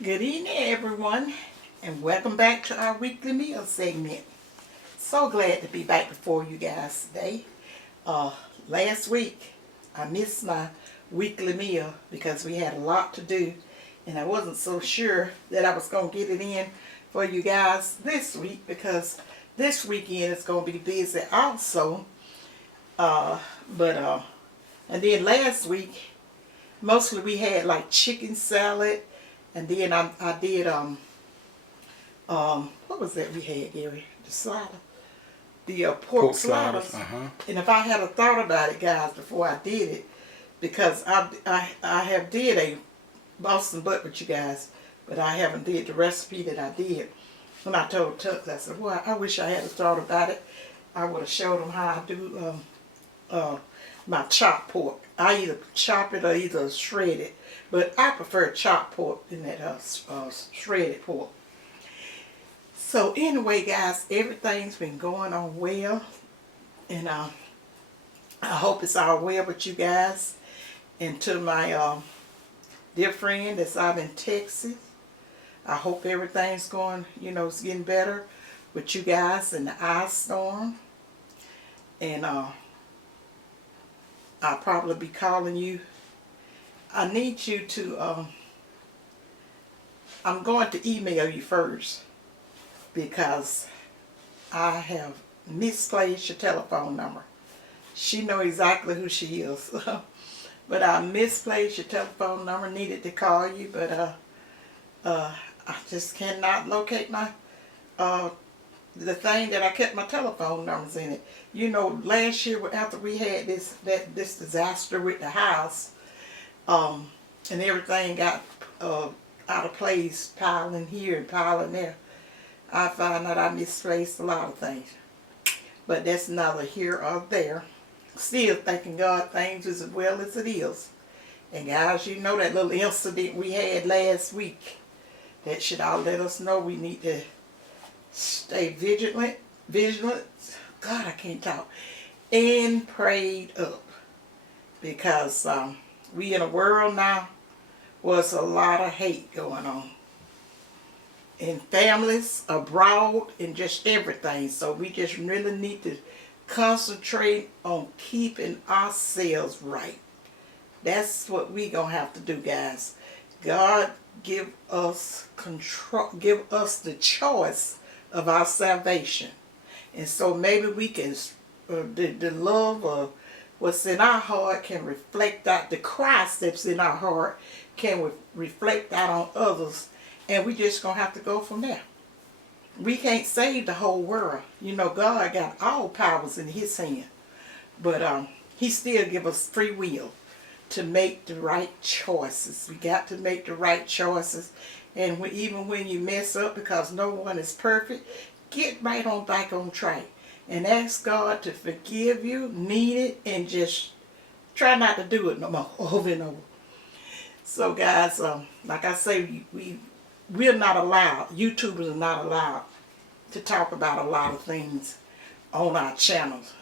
Good evening, everyone, and welcome back to our weekly meal segment. So glad to be back before you guys today. Uh, Last week, I missed my weekly meal because we had a lot to do, and I wasn't so sure that I was going to get it in for you guys this week because this weekend is going to be busy also. Uh, but and then last week, mostly we had like chicken salad, and then I did what was that we had, Gary? The slider, the pork sliders. And if I had a thought about it, guys, before I did it, because I have did a Boston butt with you guys, but I haven't did the recipe that I did. When I told Tux, I said, well, I wish I had thought about it. I would have showed them how I do my chopped pork. I either chop it or either shred it, but I prefer chopped pork than that shredded pork. So anyway, guys, everything's been going on well, and I hope it's all well with you guys. And to my dear friend that's out in Texas, I hope everything's going, it's getting better with you guys and the ice storm. And I'll probably be calling you. I need you to, I'm going to email you first because I have misplaced your telephone number. She knows exactly who she is. But I misplaced your telephone number, needed to call you, but I just cannot locate my the thing that I kept my telephone numbers in it. Last year after we had this disaster with the house, and everything got out of place, piling here and piling there, I found out I misplaced a lot of things. But that's neither here or there. Still thanking God things as well as it is. And guys, that little incident we had last week, that should all let us know we need to stay vigilant, God, I can't talk, and prayed up. Because we in a world now where there's a lot of hate going on. In families, abroad, and just everything. So we just really need to concentrate on keeping ourselves right. That's what we gonna have to do, guys. God give us control, give us the choice of our salvation. And so maybe we can, the love of what's in our heart can reflect out, the Christ that's in our heart can reflect out on others. And we just going to have to go from there. We can't save the whole world. God got all powers in his hand. But he still give us free will to make the right choices. We got to make the right choices. And even when you mess up, because no one is perfect, get right on back on track. And ask God to forgive you, mean it, and just try not to do it no more, over and over. So guys, like I say, we're not allowed, YouTubers are not allowed to talk about a lot of things on our channels.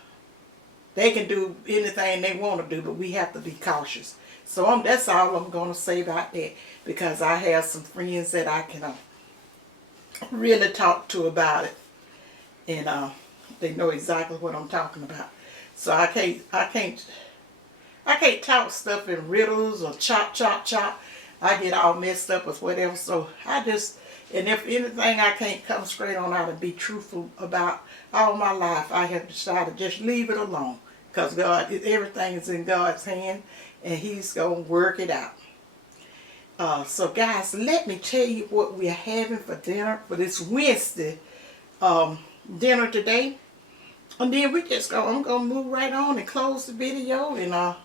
They can do anything they want to do, but we have to be cautious. So that's all I'm going to say about that, because I have some friends that I can really talk to about it, and they know exactly what I'm talking about. So I can't talk stuff in riddles or chop. I get all messed up with whatever. So and if anything I can't come straight on out and be truthful about all my life, I have decided to just leave it alone. Because God, everything is in God's hand, and he's going to work it out. So guys, let me tell you what we're having for dinner for this Wednesday dinner today. And then I'm going to move right on and close the video, and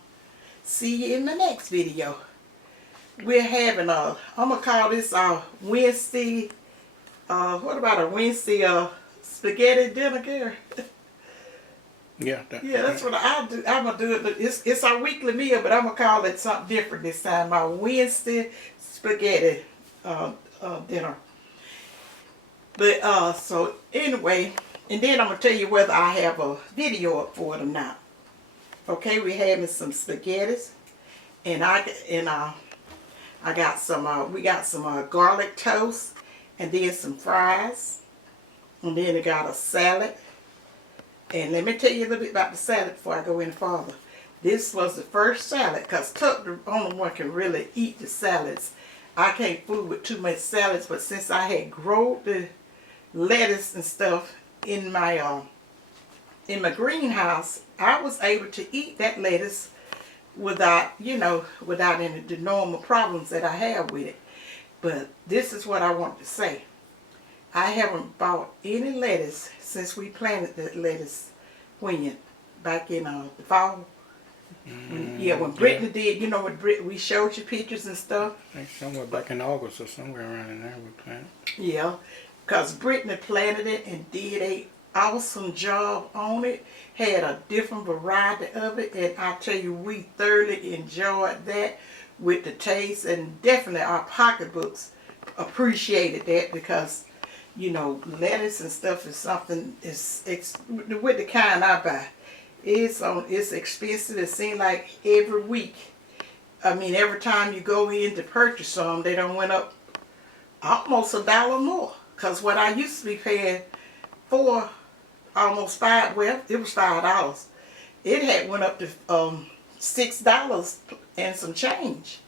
see you in the next video. We're having I'm going to call this our Wednesday, what about a Wednesday spaghetti dinner, Gary? Yeah, that's what I'll do. I'm going to do it. It's our weekly meal, but I'm going to call it something different this time. My Wednesday spaghetti dinner. But so anyway, and then I'm going to tell you whether I have a video up for it or not. Okay, we're having some spaghettis, and I got some, we got some garlic toast, and then some fries. And then I got a salad. And let me tell you a little bit about the salad before I go any further. This was the first salad, because Tuck, the only one, can really eat the salads. I can't fool with too much salads, but since I had grown the lettuce and stuff in my greenhouse, I was able to eat that lettuce without, without any of the normal problems that I have with it. But this is what I want to say. I haven't bought any lettuce since we planted that lettuce when? Back in the fall? Yeah, when Brittany did, when we showed you pictures and stuff. I think somewhere back in August or somewhere around in there we planted. Yeah, because Brittany planted it and did a awesome job on it. Had a different variety of it, and I tell you, we thoroughly enjoyed that with the taste, and definitely our pocketbooks appreciated that, because lettuce and stuff is something, with the kind I buy, it's expensive. It seems like every week, every time you go in to purchase some, they done went up almost $1 more. Because what I used to be paying for almost it was $5. It had went up to $6 and some change.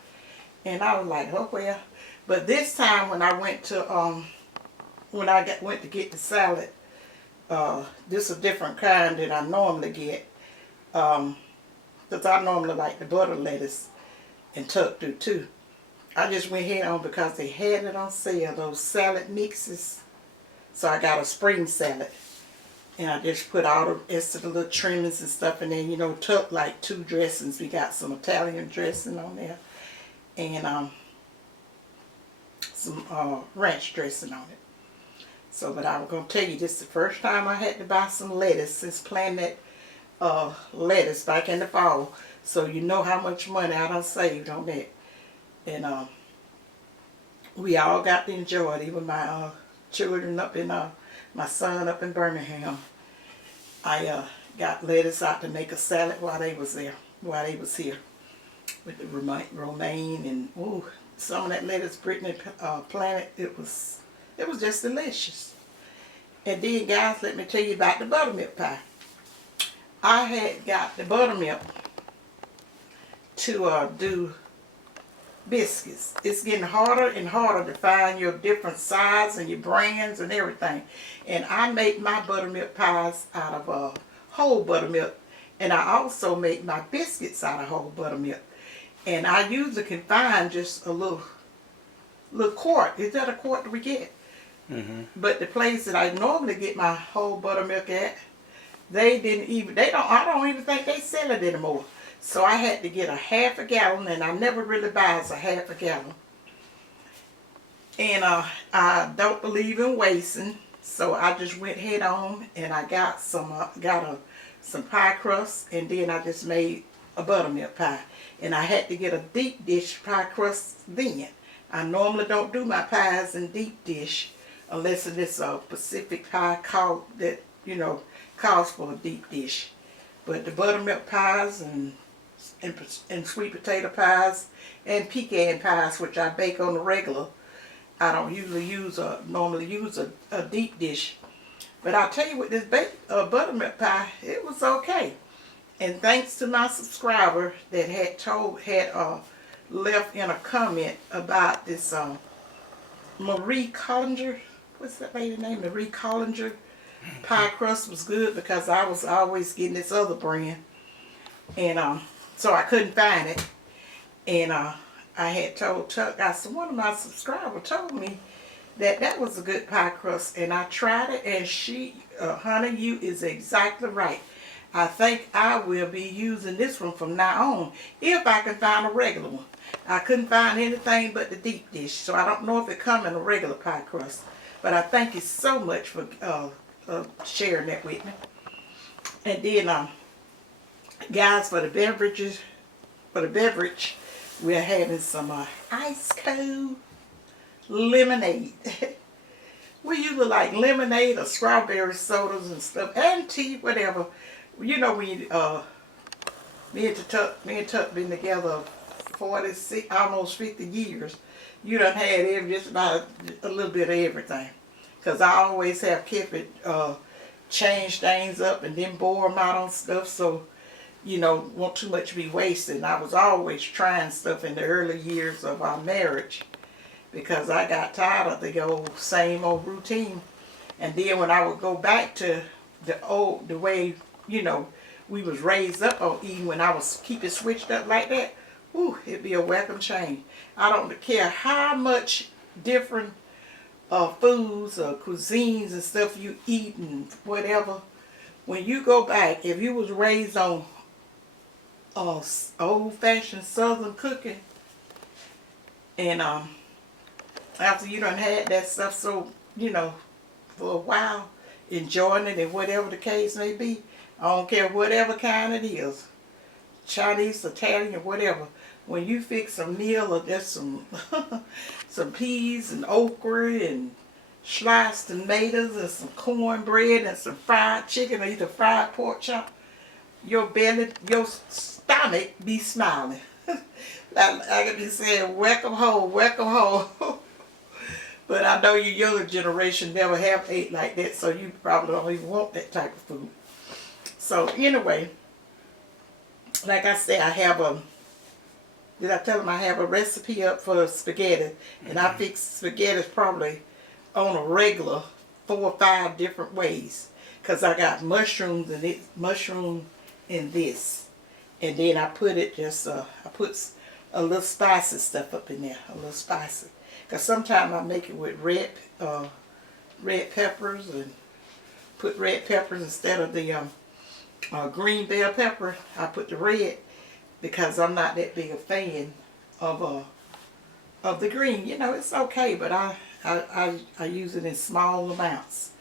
And I was like, oh well. But this time when I went to went to get the salad, this is a different kind than I normally get, because I normally like the butter lettuce, and Tuck do too. I just went ahead on because they had it on sale, those salad mixes. So I got a spring salad, and I just put all the rest of the little trimmings and stuff, and then Tuck like 2 dressings. We got some Italian dressing on there, and some ranch dressing on it. So, but I was going to tell you, this is the first time I had to buy some lettuce since planting that lettuce back in the fall. So you know how much money I done saved on that. And we all got to enjoy it, even my children up in, my son up in Birmingham. I got lettuce out to make a salad while they was there, while they was here. With the romaine and, ooh, some of that lettuce Brittany planted, it was just delicious. And then, guys, let me tell you about the buttermilk pie. I had got the buttermilk to do biscuits. It's getting harder and harder to find your different size and your brands and everything. And I make my buttermilk pies out of whole buttermilk. And I also make my biscuits out of whole buttermilk. And I usually can find just a little quart. Is that a quart that we get? But the place that I normally get my whole buttermilk at, I don't even think they sell it anymore. So I had to get a half a gallon, and I never really buy a half a gallon. And I don't believe in wasting, so I just went head on and I got some pie crust, and then I just made a buttermilk pie. And I had to get a deep dish pie crust then. I normally don't do my pies in deep dish unless it is a Pacific pie calls for a deep dish. But the buttermilk pies and sweet potato pies and pecan pies, which I bake on the regular, I don't usually normally use a deep dish. But I'll tell you, with this buttermilk pie, it was okay. And thanks to my subscriber that had left in a comment about this Marie Collinger, what's that lady's name? Marie Collinger pie crust was good, because I was always getting this other brand, and so I couldn't find it. And I had told Chuck, one of my subscribers told me that was a good pie crust, and I tried it, and honey, you is exactly right. I think I will be using this one from now on, if I can find a regular one. I couldn't find anything but the deep dish, so I don't know if it comes in a regular pie crust. But I thank you so much for sharing that with me. And then, guys, for the beverage, we're having some ice cold lemonade. We usually like lemonade or strawberry sodas and stuff, and tea, whatever. Me and Tuck been together 46, almost 50 years, you done had just about a little bit of everything. Because I always have kept it, change things up and then bore them out on stuff. So, you know, want too much to be wasted. And I was always trying stuff in the early years of our marriage because I got tired of the same old routine. And then when I would go back to the way, you know, we was raised up on eating, when I was keep it switched up like that, whew, it'd be a welcome change. I don't care how much different foods or cuisines and stuff you eat and whatever. When you go back, if you was raised on old-fashioned Southern cooking, and after you done had that stuff, so you know, for a while, enjoying it and whatever the case may be, I don't care whatever kind it is, Chinese, Italian, whatever. When you fix a meal or just some some peas and okra and sliced tomatoes and some cornbread and some fried chicken or either fried pork chop, your belly, your stomach be smiling. I could be saying, welcome home, welcome home. But I know your younger generation never have ate like that, so you probably don't even want that type of food. So anyway, like I said, I have did I tell them I have a recipe up for spaghetti, and I fix spaghetti probably on a regular 4 or 5 different ways, cause I got mushrooms in this, and then I put it I put a little spicy stuff up in there, a little spicy, cause sometimes I make it with red peppers and put red peppers instead of the green bell pepper. I put the red, because I'm not that big a fan of the green. You know, it's okay, but I use it in small amounts.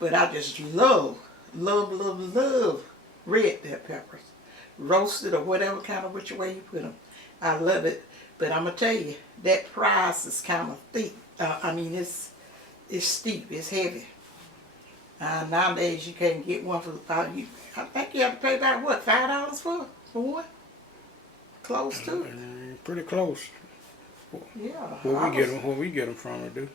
But I just love red bell peppers, roasted or whatever kind of which way you put them. I love it. But I'm gonna tell you, that price is kind of steep. I mean, it's steep. It's heavy. Nowadays you can't get one for I think you have to pay about what, $5 for one? Close to. Pretty close. Yeah. Where we get them from, or do.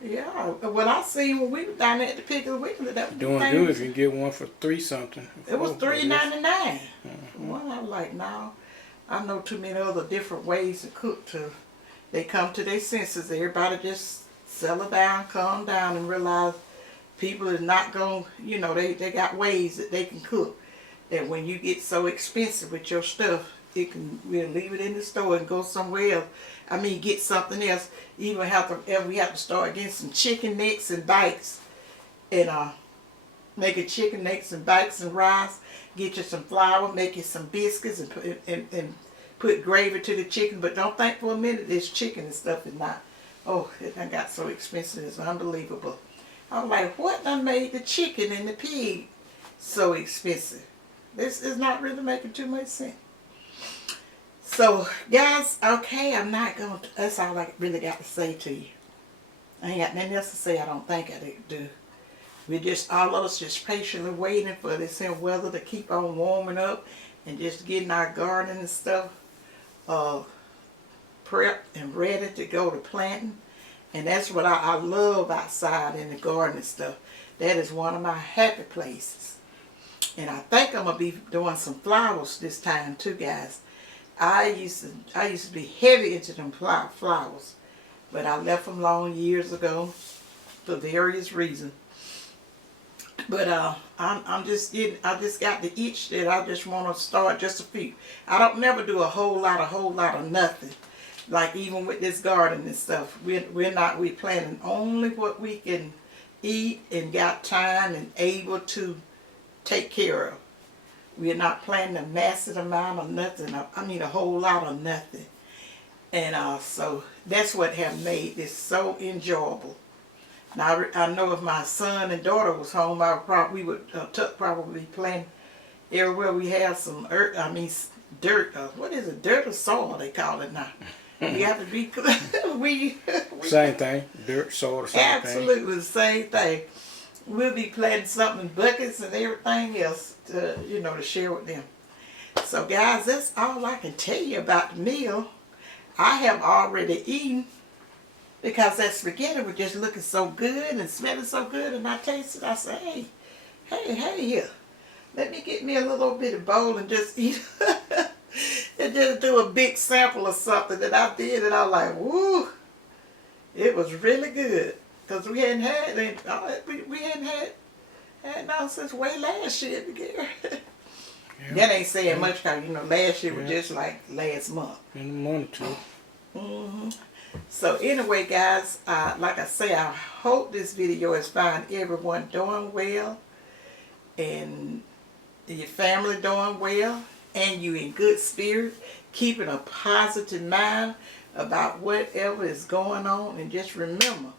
Yeah. Well, I seen when we were down there at the Piggly Wiggly, that was Doing good if you can get one for $3 something. It was $3.99. One, I was like, no, I know too many other different ways to cook. They come to their senses. Everybody just settle down, calm down, and realize people is not going. You know, they got ways that they can cook. That when you get so expensive with your stuff, we'll leave it in the store and go somewhere else. I mean, get something else. Even we have to start getting some chicken necks and dikes, and making chicken necks and dikes and rice. Get you some flour, make you some biscuits, and put gravy to the chicken. But don't think for a minute this chicken and stuff is not. Oh, it done got so expensive, it's unbelievable. I'm like, what done made the chicken and the pig so expensive? This is not really making too much sense. So, guys, okay, I'm not going to, that's all I really got to say to you. I ain't got nothing else to say, I don't think I do. We're just, all of us just patiently waiting for this weather to keep on warming up and just getting our garden and stuff prepped and ready to go to planting. And that's what I love outside in the garden and stuff. That is one of my happy places. And I think I'm going to be doing some flowers this time too, guys. I used to be heavy into them flowers, but I left them alone years ago for various reasons. But I just got the itch that I just want to start just a few. I don't never do a whole lot of nothing. Like even with this garden and stuff, we planting only what we can eat and got time and able to take care of. We're not planting a massive amount of nothing. I mean a whole lot of nothing. And so that's what have made this so enjoyable. Now I know if my son and daughter was home, we would probably be planting everywhere we have some dirt. What is it? Dirt or soil they call it now. We have to be same thing. Dirt, soil, the same thing. Absolutely the same thing. We'll be planting something in buckets and everything else to share with them. So guys, that's all I can tell you about the meal. I have already eaten because that spaghetti was just looking so good and smelling so good, and I tasted. I said, hey, here, let me get me a little bit of bowl and just eat. And just do a big sample of something that I did, and I was like, woo, it was really good. Because we hadn't had it, we hadn't had no since way last year together. Yeah. That ain't saying much because, you know, last year was just like last month. In a month or two. Mm-hmm. So anyway, guys, like I say, I hope this video has found everyone doing well and your family doing well and you in good spirit, keeping a positive mind about whatever is going on. And just remember,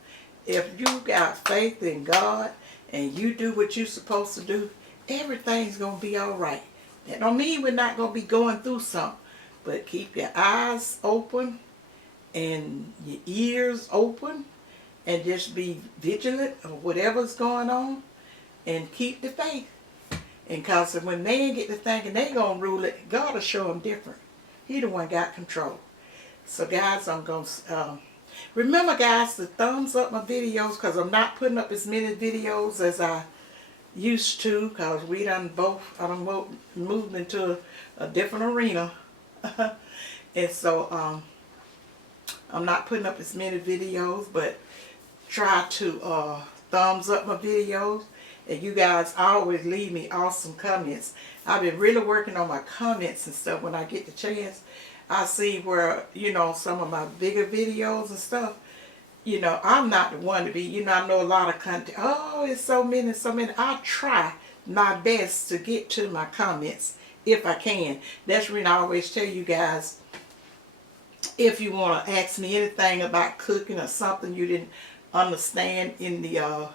if you got faith in God and you do what you're supposed to do, everything's going to be all right. That don't mean we're not going to be going through something, but keep your eyes open and your ears open and just be vigilant of whatever's going on and keep the faith. And because when man get to thinking they going to rule it, God will show them different. He the one got control. So guys, I'm going to, remember guys, to thumbs up my videos because I'm not putting up as many videos as I used to because we done both, I done moved into a different arena. And so I'm not putting up as many videos, but try to thumbs up my videos. And you guys always leave me awesome comments. I've been really working on my comments and stuff when I get the chance. I see where, you know, some of my bigger videos and stuff, you know, I'm not the one to be, you know, I know a lot of content. Oh, it's so many. I try my best to get to my comments if I can. That's when I always tell you guys, if you want to ask me anything about cooking or something you didn't understand in the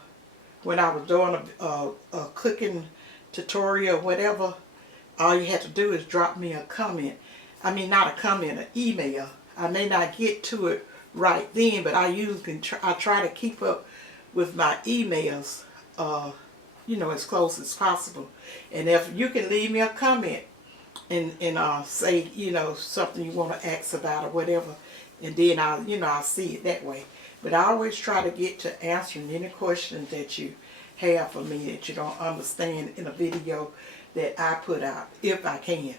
when I was doing a cooking tutorial or whatever, all you have to do is drop me a comment. I mean, not a comment, an email. I may not get to it right then, but I usually I try to keep up with my emails, you know, as close as possible. And if you can leave me a comment and say, you know, something you want to ask about or whatever, and then I'll see it that way. But I always try to get to answering any questions that you have for me that you don't understand in a video that I put out, if I can.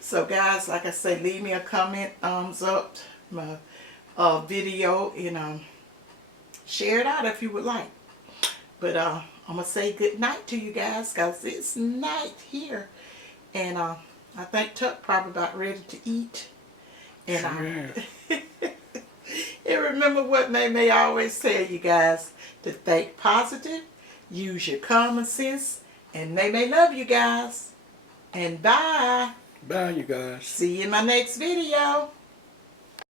So guys, like I say, leave me a comment, thumbs up my video, and share it out if you would like. But I'm going to say good night to you guys because it's night here. And I think Tuck probably about ready to eat. And Sure. and remember what May always tell you guys, to think positive, use your common sense, and May love you guys. And bye. Bye, you guys. See you in my next video.